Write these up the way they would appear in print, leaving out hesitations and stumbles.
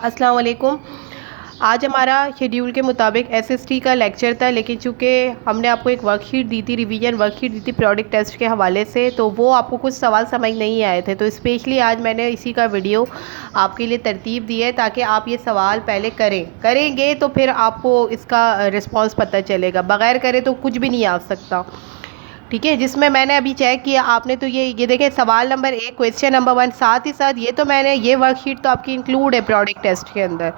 अस्सलाम वालेकुम। आज हमारा शेड्यूल के मुताबिक एसएसटी का लेक्चर था, लेकिन चूँकि हमने आपको एक वर्कशीट दी थी, रिवीजन वर्कशीट दी थी प्रोडक्ट टेस्ट के हवाले से, तो वो आपको कुछ सवाल समझ नहीं आए थे। तो स्पेशली आज मैंने इसी का वीडियो आपके लिए तरतीब दी है ताकि आप ये सवाल पहले करेंगे तो फिर आपको इसका रिस्पॉन्स पता चलेगा। बग़ैर करे तो कुछ भी नहीं आ सकता। ठीक है, जिसमें मैंने अभी चेक किया, आपने तो ये देखें, सवाल नंबर 1, क्वेश्चन नंबर 1, साथ ही साथ ये तो मैंने ये वर्कशीट तो आपकी इंक्लूड है प्रोडक्ट टेस्ट के अंदर,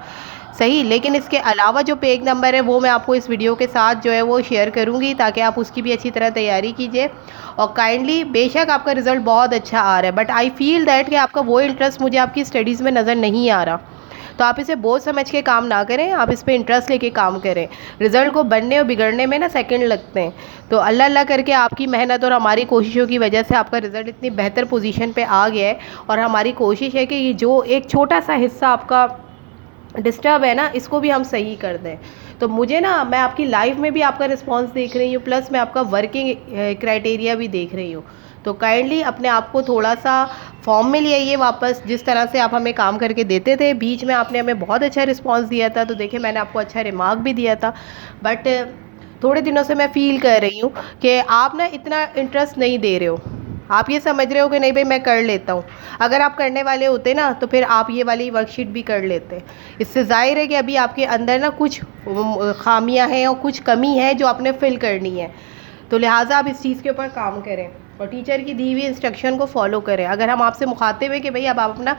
सही। लेकिन इसके अलावा जो पेज नंबर है वो मैं आपको इस वीडियो के साथ जो है वो शेयर करूँगी ताकि आप उसकी भी अच्छी तरह तैयारी कीजिए। और काइंडली, बेशक आपका रिज़ल्ट बहुत अच्छा आ रहा है, बट आई फील दैट कि आपका वो इंटरेस्ट मुझे आपकी स्टडीज़ में नज़र नहीं आ रहा। तो आप इसे बोझ समझ के काम ना करें, आप इस पे इंटरेस्ट लेके काम करें। रिज़ल्ट को बनने और बिगड़ने में ना सेकंड लगते हैं। तो अल्लाह अल्लाह करके आपकी मेहनत और हमारी कोशिशों की वजह से आपका रिज़ल्ट इतनी बेहतर पोजीशन पे आ गया है। और हमारी कोशिश है कि ये जो एक छोटा सा हिस्सा आपका डिस्टर्ब है ना, इसको भी हम सही कर दें। तो मुझे ना, मैं आपकी लाइफ में भी आपका रिस्पॉन्स देख रही हूँ, प्लस मैं आपका वर्किंग क्राइटेरिया भी देख रही हूँ। तो काइंडली अपने आप को थोड़ा सा फॉर्म में ले आइए वापस। जिस तरह से आप हमें काम करके देते थे, बीच में आपने हमें बहुत अच्छा रिस्पॉन्स दिया था, तो देखिए मैंने आपको अच्छा रिमार्क भी दिया था। बट थोड़े दिनों से मैं फ़ील कर रही हूँ कि आप ना इतना इंटरेस्ट नहीं दे रहे हो। आप ये समझ रहे हो कि नहीं भाई मैं कर लेता हूँ। अगर आप करने वाले होते ना तो फिर आप ये वाली वर्कशीट भी कर लेते। इससे ज़ाहिर है कि अभी आपके अंदर ना कुछ खामियां हैं और कुछ कमी है जो आपने फिल करनी है। तो लिहाजा आप इस चीज़ के ऊपर काम करें और टीचर की दी हुई इंस्ट्रक्शन को फॉलो करें। अगर हम आपसे मुखातिब हैं कि भाई अब आप अपना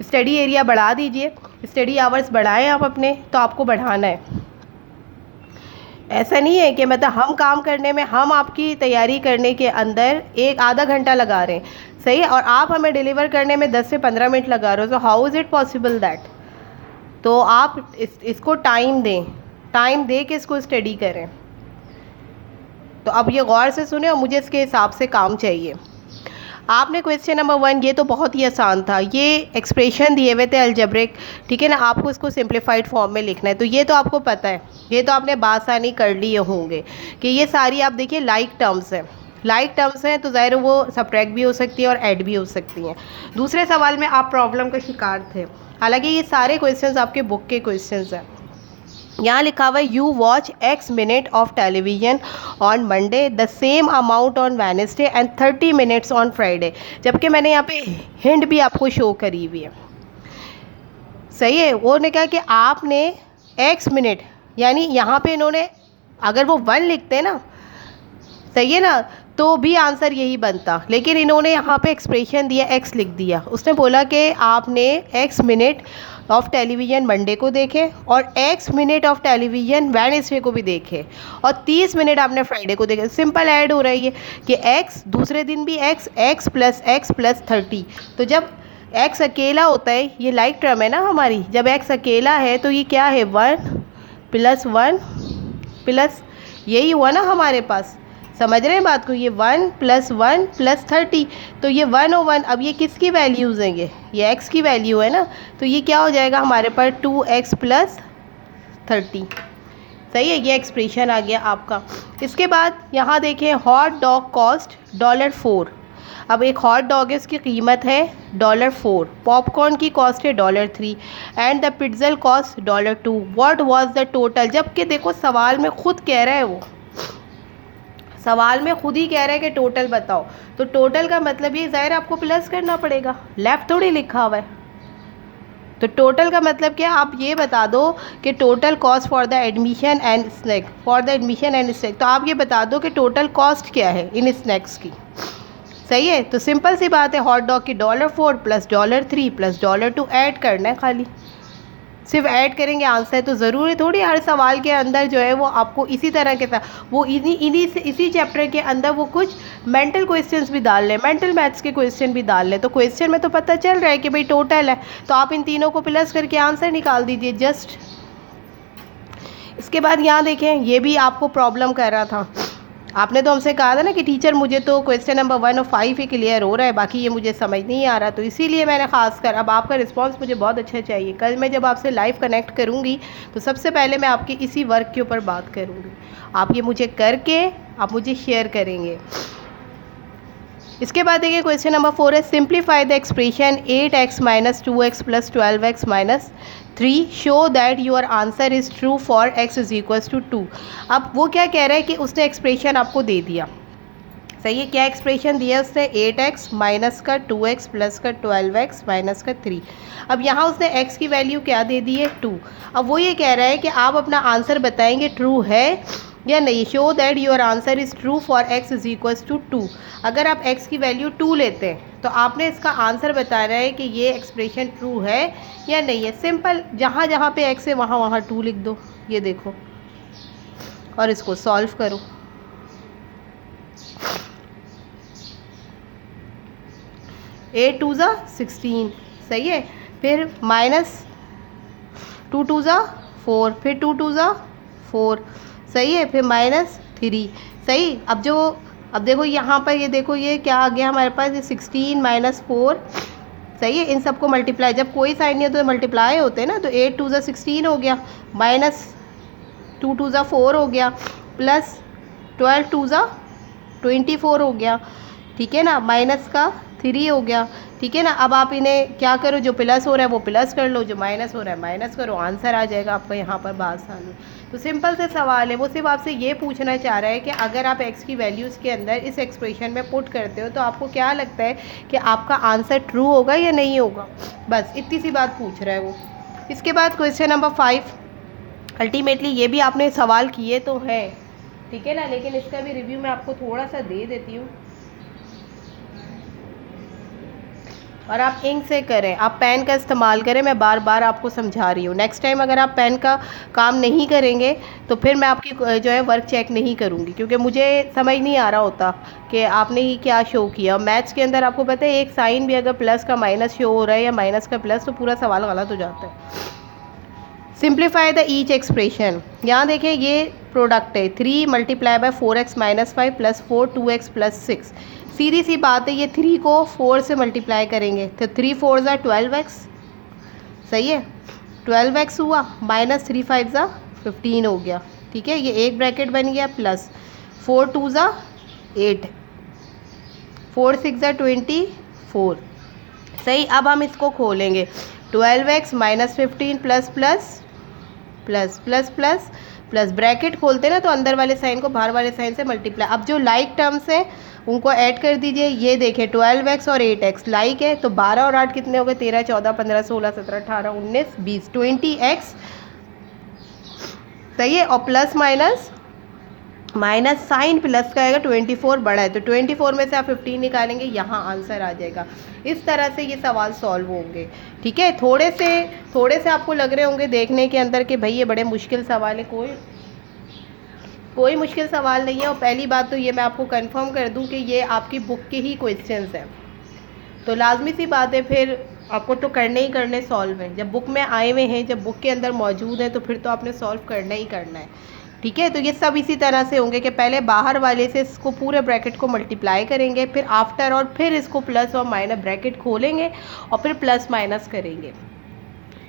स्टडी एरिया बढ़ा दीजिए, स्टडी आवर्स बढ़ाएं आप अपने, तो आपको बढ़ाना है। ऐसा नहीं है कि मतलब हम काम करने में, हम आपकी तैयारी करने के अंदर एक आधा घंटा लगा रहे हैं, सही है, और आप हमें डिलीवर करने में 10 से 15 मिनट लगा रहे हो। So how is it possible that? तो आप इसको टाइम दें, टाइम दे के इसको स्टडी करें। तो अब ये गौर से सुने और मुझे इसके हिसाब से काम चाहिए। आपने क्वेश्चन नंबर 1, ये तो बहुत ही आसान था, ये एक्सप्रेशन दिए हुए थे अलजेब्रिक, ठीक है ना। आपको इसको सिंप्लीफाइड फॉर्म में लिखना है, तो ये तो आपको पता है, ये तो आपने बासानी कर लिए होंगे कि ये सारी आप देखिए लाइक टर्म्स हैं। लाइक टर्म्स हैं तो ज़ाहिर वो सब्ट्रैक्ट भी हो सकती है और ऐड भी हो सकती हैं। दूसरे सवाल में आप प्रॉब्लम का शिकार थे, हालांकि ये सारे क्वेश्चंस आपके बुक के क्वेश्चंस हैं। यहाँ लिखा हुआ है you watch x minute of television on Monday, the same amount on Wednesday and 30 minutes on Friday. जबकि मैंने यहाँ पे हिंट भी आपको शो करी हुई है, सही है। वो ने कहा कि आपने एक्स मिनट, यानी यहाँ पे इन्होंने, अगर वो 1 लिखते ना, सही है ना, तो भी आंसर यही बनता, लेकिन इन्होंने यहाँ पे एक्सप्रेशन दिया, एक्स लिख दिया। उसने बोला कि आपने x minute of television Monday को देखे और x minute of television Wednesday को भी देखे और 30 मिनट आपने फ्राइडे को देखे। सिंपल ऐड हो रही है कि एक्स दूसरे दिन भी एक्स, एक्स प्लस 30। तो जब एक्स अकेला होता है, ये लाइक टर्म है ना हमारी, जब एक्स अकेला है तो ये क्या है, 1 प्लस यही हुआ ना हमारे पास, समझ रहे हैं बात को, ये 1 + 1 + 30। तो ये 1 और 1, अब ये किसकी वैल्यूज़ हैं, ये x की वैल्यू है ना, तो ये क्या हो जाएगा हमारे पास 2x + 30, सही है। ये एक्सप्रेशन आ गया आपका। इसके बाद यहाँ देखें, हॉट डॉग कॉस्ट $4। अब एक हॉट डॉग है, उसकी कीमत है $4, पॉपकॉर्न की कॉस्ट है $3 and the pretzel cost $2। What was the total? जबकि देखो सवाल में खुद कह रहा है, वो सवाल में खुद ही कह रहा है कि टोटल बताओ। तो टोटल का मतलब ये ज़ाहिर आपको प्लस करना पड़ेगा, लेफ्ट थोड़ी लिखा हुआ है। तो टोटल का मतलब क्या, आप ये बता दो कि total cost for the admission and snack, तो आप ये बता दो कि टोटल कॉस्ट क्या है इन स्नैक्स की, सही है। तो सिंपल सी बात है, हॉट डॉग की $4 + $3 + $2 ऐड करना है, खाली सिर्फ ऐड करेंगे आंसर। तो ज़रूरी थोड़ी हर सवाल के अंदर जो है वो आपको इसी तरह के था, वो इसी चैप्टर के अंदर वो कुछ मेंटल क्वेश्चंस भी डाल लें, मेंटल मैथ्स के क्वेश्चन भी डाल लें। तो क्वेश्चन में तो पता चल रहा है कि भाई टोटल है, तो आप इन तीनों को प्लस करके आंसर निकाल दीजिए जस्ट। इसके बाद यहाँ देखें, ये भी आपको प्रॉब्लम कर रहा था। आपने तो हमसे कहा था ना कि टीचर मुझे तो क्वेश्चन नंबर 1 और 5 ही क्लियर हो रहा है, बाकी ये मुझे समझ नहीं आ रहा। तो इसीलिए मैंने ख़ासकर, अब आपका रिस्पांस मुझे बहुत अच्छा चाहिए। कल मैं जब आपसे लाइव कनेक्ट करूँगी तो सबसे पहले मैं आपके इसी वर्क के ऊपर बात करूँगी। आप ये मुझे करके आप मुझे शेयर करेंगे। इसके बाद देखिए क्वेश्चन नंबर 4 है simplify the expression 8x minus 2x plus 12x minus 3 show that your answer is true for x is equals to 2। अब वो क्या कह रहा है कि उसने एक्सप्रेशन आपको दे दिया, सही है। क्या एक्सप्रेशन दिया उसने? 8x माइनस का 2x प्लस का 12x माइनस का 3। अब यहाँ उसने x की वैल्यू क्या दे दी है? 2। अब वो ये कह रहा है कि आप अपना आंसर बताएंगे ट्रू है या नहीं। Show that your answer is true for x is equals to 2। अगर आप x की वैल्यू 2 लेते हैं तो आपने इसका आंसर बताना है कि ये एक्सप्रेशन ट्रू है या नहीं है। सिंपल, जहाँ जहाँ पे x है वहाँ वहाँ 2 लिख दो, ये देखो, और इसको सॉल्व करो। एट टू ज़ा 16, सही है। फिर माइनस 2 टू ज़ा 4, फिर 2 टू ज़ा 4, सही है। फिर माइनस 3, सही। अब देखो यहाँ पर, ये देखो ये क्या आ गया हमारे पास, ये 16 माइनस 4, सही है। इन सबको मल्टीप्लाई, जब कोई साइन नहीं हो तो मल्टीप्लाई होते हैं ना, तो 8 टू ज़ा 16 हो गया, माइनस 2 टू ज़ा 4 हो गया, प्लस 12 टू ज़ा 24 हो गया, ठीक है ना, माइनस का 3 हो गया, ठीक है ना। अब आप इन्हें क्या करो, जो प्लस हो रहा है वो प्लस कर लो, जो माइनस हो रहा है माइनस करो, आंसर आ जाएगा आपका यहाँ पर बासानी। तो सिंपल से सवाल है, वो सिर्फ आपसे ये पूछना चाह रहा है कि अगर आप x की वैल्यूज़ के अंदर इस एक्सप्रेशन में पुट करते हो तो आपको क्या लगता है कि आपका आंसर ट्रू होगा या नहीं होगा, बस इतनी सी बात पूछ रहा है वो। इसके बाद क्वेश्चन नंबर 5, अल्टीमेटली ये भी आपने सवाल किए तो है, ठीक है ना, लेकिन इसका भी रिव्यू मैं आपको थोड़ा सा दे देती हूँ और आप इंक से करें, आप पेन का इस्तेमाल करें। मैं बार बार आपको समझा रही हूँ। नेक्स्ट टाइम अगर आप पेन का काम नहीं करेंगे तो फिर मैं आपकी जो है वर्क चेक नहीं करूँगी, क्योंकि मुझे समझ नहीं आ रहा होता कि आपने ही क्या शो किया। मैथ्स के अंदर आपको पता है एक साइन भी अगर प्लस का माइनस शो हो रहा है या माइनस का प्लस, तो पूरा सवाल गलत हो जाता है। सिंप्लीफाई द ईच एक्सप्रेशन, यहाँ देखें ये प्रोडक्ट है 3 multiply by 4x minus 5 plus 4 2x plus 6। सीधी सी बात है, ये 3 को 4 से मल्टीप्लाई करेंगे तो 3 4 ज़ा 12x, सही है, 12x हुआ, माइनस 3 5 ज़ा 15 हो गया, ठीक है। ये एक ब्रैकेट बन गया, प्लस 4 2 ज़ा 8, 4 6 ज़ा 24, सही। अब हम इसको खोलेंगे, 12x minus 15 plus plus plus plus plus plus, bracket खोलते ना तो अंदर वाले साइन को बाहर वाले साइन से मल्टीप्लाई। अब जो लाइक टर्म्स हैं उनको ऐड कर दीजिए। ये देखें 12x और 8x लाइक है, तो 12 और 8 कितने हो गए? 13 14 15 16 17 18 19 20, 20x, सही है। और plus minus, minus sign plus का आएगा, 24 बड़ा है तो 24 में से आप 15 निकालेंगे, यहाँ आंसर आ जाएगा। इस तरह से ये सवाल सॉल्व होंगे, ठीक है। थोड़े से आपको लग रहे होंगे देखने के अंदर कि भाई ये बड़े मुश्किल सवाल है, कोई मुश्किल सवाल नहीं है। और पहली बात तो ये मैं आपको कंफर्म कर दूं कि ये आपकी बुक के ही क्वेश्चंस हैं, तो लाजमी सी बात है फिर आपको तो करने ही करने सॉल्व हैं। जब बुक में आए हुए हैं, जब बुक के अंदर मौजूद है, तो फिर तो आपने सॉल्व करना ही करना है, ठीक है। तो ये सब इसी तरह से होंगे कि पहले बाहर वाले से इसको पूरे ब्रैकेट को मल्टीप्लाई करेंगे, फिर आफ्टर और फिर इसको प्लस और माइनस ब्रैकेट खोलेंगे और फिर प्लस माइनस करेंगे,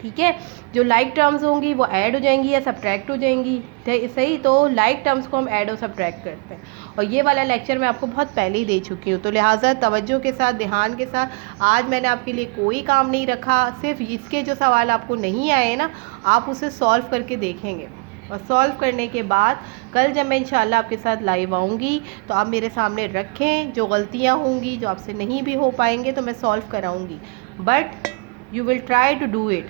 ठीक है। जो लाइक टर्म्स होंगी वो ऐड हो जाएंगी या सब्ट्रैक्ट हो जाएंगी, सही। तो लाइक टर्म्स को हम ऐड और सब्ट्रैक्ट करते हैं, और ये वाला लेक्चर मैं आपको बहुत पहले ही दे चुकी हूँ। तो लिहाजा तवज्जो के साथ, ध्यान के साथ, आज मैंने आपके लिए कोई काम नहीं रखा, सिर्फ इसके जो सवाल आपको नहीं आए ना, आप उसे सॉल्व करके देखेंगे, और सॉल्व करने के बाद कल जब मैं इंशाल्लाह आपके साथ लाइव आऊँगी तो आप मेरे सामने रखें। जो गलतियाँ होंगी, जो आपसे नहीं भी हो पाएंगे, तो मैं सॉल्व कराऊँगी, but you will try to do it.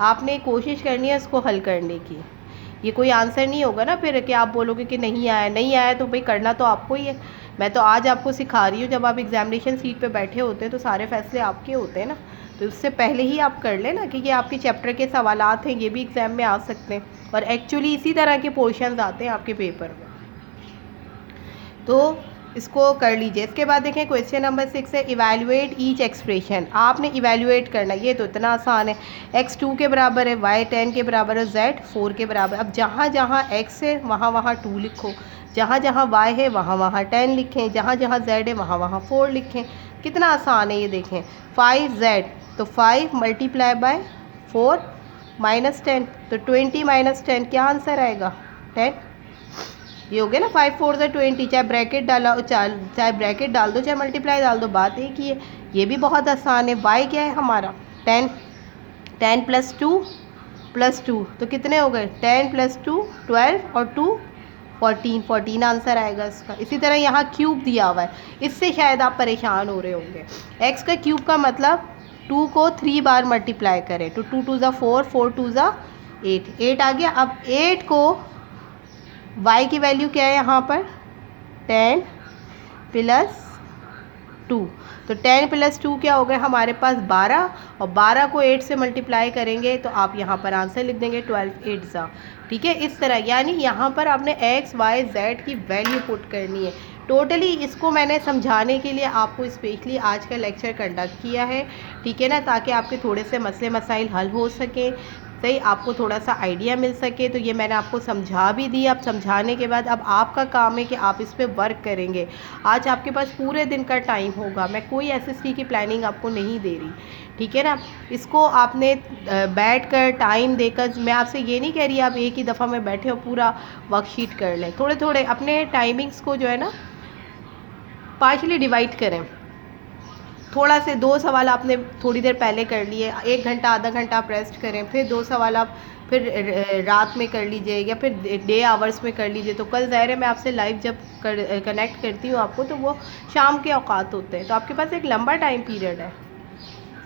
आपने कोशिश करनी है इसको हल करने की। ये कोई आंसर नहीं होगा ना फिर कि आप बोलोगे कि नहीं आया तो भाई करना तो आपको ही है। मैं तो आज आपको सिखा रही हूँ, जब आप एग्जामिनेशन सीट पे बैठे होते हैं तो सारे फैसले आपके होते हैं ना, तो उससे पहले ही आप कर लेना कि ये आपके चैप्टर के सवालात हैं, ये भी एग्ज़ाम में आ सकते हैं, और एक्चुअली इसी तरह के पोर्शंस आते हैं आपके पेपर में, तो इसको कर लीजिए। इसके बाद देखें क्वेश्चन नंबर 6 है इवैल्यूएट ईच एक्सप्रेशन। आपने इवैल्यूएट करना, ये तो इतना आसान है। x 2 के बराबर है, y 10 के बराबर है, z 4 के बराबर। अब जहाँ जहाँ x है वहाँ वहाँ 2 लिखो, जहाँ जहाँ y है वहाँ वहाँ 10 लिखें, जहाँ जहाँ z है वहाँ वहाँ 4 लिखें। कितना आसान है ये देखें। 5z तो 5 मल्टीप्लाई बाय 4 माइनस 10, तो 20 माइनस 10 क्या आंसर आएगा? 10। ये हो गया ना 5 4 20, चाहे ब्रैकेट डाला चाहे ब्रैकेट डाल दो चाहे मल्टीप्लाई डाल दो, बात एक ही है। ये भी बहुत आसान है। वाई क्या है हमारा 10, 10 + 2 + 2 तो कितने हो गए 10 + 2 12 और 2 14, 14 आंसर आएगा इसका। इसी तरह यहाँ क्यूब दिया हुआ है, इससे शायद आप परेशान हो रहे होंगे। एक्स का क्यूब का मतलब 2 को 3 बार मल्टीप्लाई करें तो 2 2 4, 4 2 8, 8 आ गया। अब 8 को y की वैल्यू क्या है यहाँ पर 10 + 2, तो 10 + 2 क्या हो गया हमारे पास 12, और 12 को 8 से मल्टीप्लाई करेंगे तो आप यहाँ पर आंसर लिख देंगे 12 8 ज़ा। ठीक है, इस तरह यानी यहाँ पर आपने x y z की वैल्यू पुट करनी है। टोटली इसको मैंने समझाने के लिए आपको स्पेशली आज का लेक्चर कंडक्ट किया है, ठीक है ना, ताकि आपके थोड़े से मसले मसाइल हल हो सकें, सही, आपको थोड़ा सा आइडिया मिल सके। तो ये मैंने आपको समझा भी दी। अब समझाने के बाद अब आपका काम है कि आप इस पर वर्क करेंगे। आज आपके पास पूरे दिन का टाइम होगा, मैं कोई एसएसटी की प्लानिंग आपको नहीं दे रही, ठीक है ना। इसको आपने बैठ कर टाइम देकर, मैं आपसे ये नहीं कह रही आप एक ही दफ़ा में बैठे हो पूरा वर्कशीट कर लें, थोड़े थोड़े अपने टाइमिंग्स को जो है ना पार्शली डिवाइड करें। थोड़ा से 2 सवाल आपने थोड़ी देर पहले कर लिए, 1 घंटा आधा घंटा आप रेस्ट करें, फिर 2 सवाल आप फिर रात में कर लीजिए या फिर डे आवर्स में कर लीजिए। तो कल ज़ाहिर है मैं आपसे लाइव जब कनेक्ट करती हूँ आपको, तो वो शाम के औकात होते हैं, तो आपके पास एक लंबा टाइम पीरियड है,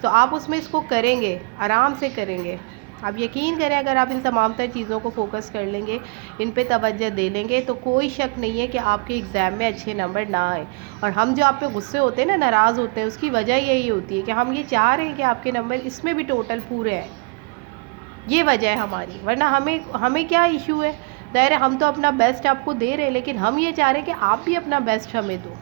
तो आप उसमें इसको करेंगे, आराम से करेंगे। आप यकीन करें अगर आप इन तमाम तर चीज़ों को फोकस कर लेंगे, इन पे तवज्जो दे लेंगे, तो कोई शक नहीं है कि आपके एग्ज़ाम में अच्छे नंबर ना आए। और हम जो आप पे गुस्से होते हैं ना, नाराज़ होते हैं, उसकी वजह यही होती है कि हम ये चाह रहे हैं कि आपके नंबर इसमें भी टोटल पूरे हैं, ये वजह है हमारी। वरना हमें क्या इशू है, ज़ाहिर है हम तो अपना बेस्ट आपको दे रहे हैं, लेकिन हम ये चाह रहे हैं कि आप भी अपना बेस्ट हमें दो।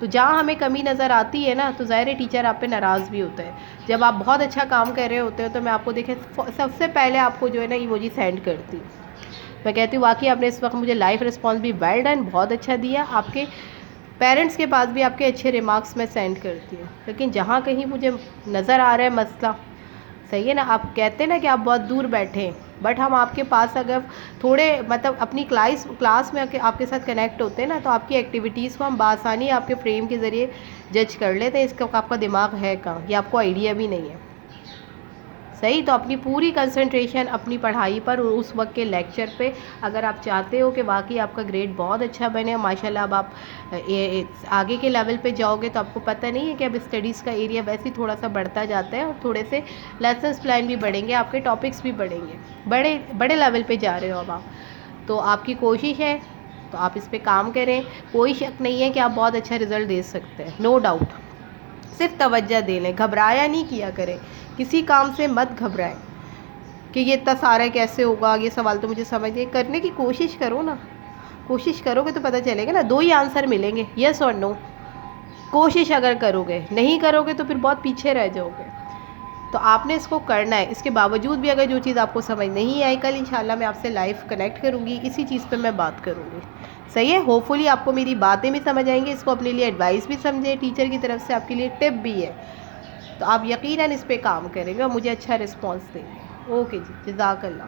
तो जहाँ हमें कमी नज़र आती है ना, तो ज़ाहिर है टीचर आप पे नाराज़ भी होता है। जब आप बहुत अच्छा काम कर रहे होते हो तो मैं आपको देखें सबसे पहले आपको जो है ना इमोजी सेंड करती हूँ, मैं कहती हूँ वाकई आपने इस वक्त मुझे लाइव रिस्पॉन्स भी वेल डन, बहुत अच्छा दिया। आपके पेरेंट्स के पास भी आपके अच्छे रिमार्क्स मैं सेंड करती हूँ। लेकिन जहाँ कहीं मुझे नज़र आ रहा है मसला, सही है ना, आप कहते हैं ना कि आप बहुत दूर बैठे हैं, बट हम आपके पास अगर थोड़े मतलब अपनी क्लास में आपके साथ कनेक्ट होते हैं ना, तो आपकी एक्टिविटीज़ को हम बासानी आपके फ्रेम के ज़रिए जज कर लेते हैं। इसका आपका दिमाग है कहाँ, ये आपको आइडिया भी नहीं है, सही। तो अपनी पूरी कंसंट्रेशन अपनी पढ़ाई पर और उस वक्त के लेक्चर पे, अगर आप चाहते हो कि वाकई आपका ग्रेड बहुत अच्छा बने, माशाल्लाह अब आप आगे के लेवल पे जाओगे, तो आपको पता नहीं है कि अब स्टडीज़ का एरिया वैसे ही थोड़ा सा बढ़ता जाता है और थोड़े से लेसन्स प्लान भी बढ़ेंगे, आपके टॉपिक्स भी बढ़ेंगे, बड़े बड़े लेवल पर जा रहे हो अब आप। तो आपकी कोशिश है तो आप इस पर काम करें, कोई शक नहीं है कि आप बहुत अच्छा रिज़ल्ट दे सकते हैं, नो डाउट। सिर्फ तवज्जो दे लें, घबराया नहीं किया करें, किसी काम से मत घबराएं कि ये इतना सारा कैसे होगा, ये सवाल तो मुझे समझ नहीं, करने की कोशिश करो ना। कोशिश करोगे तो पता चलेगा ना, 2 ही आंसर मिलेंगे, यस और नो। कोशिश अगर करोगे, नहीं करोगे तो फिर बहुत पीछे रह जाओगे। तो आपने इसको करना है। इसके बावजूद भी अगर जो चीज़ आपको समझ नहीं आई, कल इंशाल्लाह मैं आपसे लाइव कनेक्ट करूँगी, इसी चीज़ पे मैं बात करूँगी, सही है। होपफुली आपको मेरी बातें भी समझ आएंगी, इसको अपने लिए एडवाइस भी समझे, टीचर की तरफ से आपके लिए टिप भी है, तो आप यकीनन इस पर काम करेंगे और मुझे अच्छा रिस्पॉन्स देंगे। ओके जी, जज़ाकल्लाह।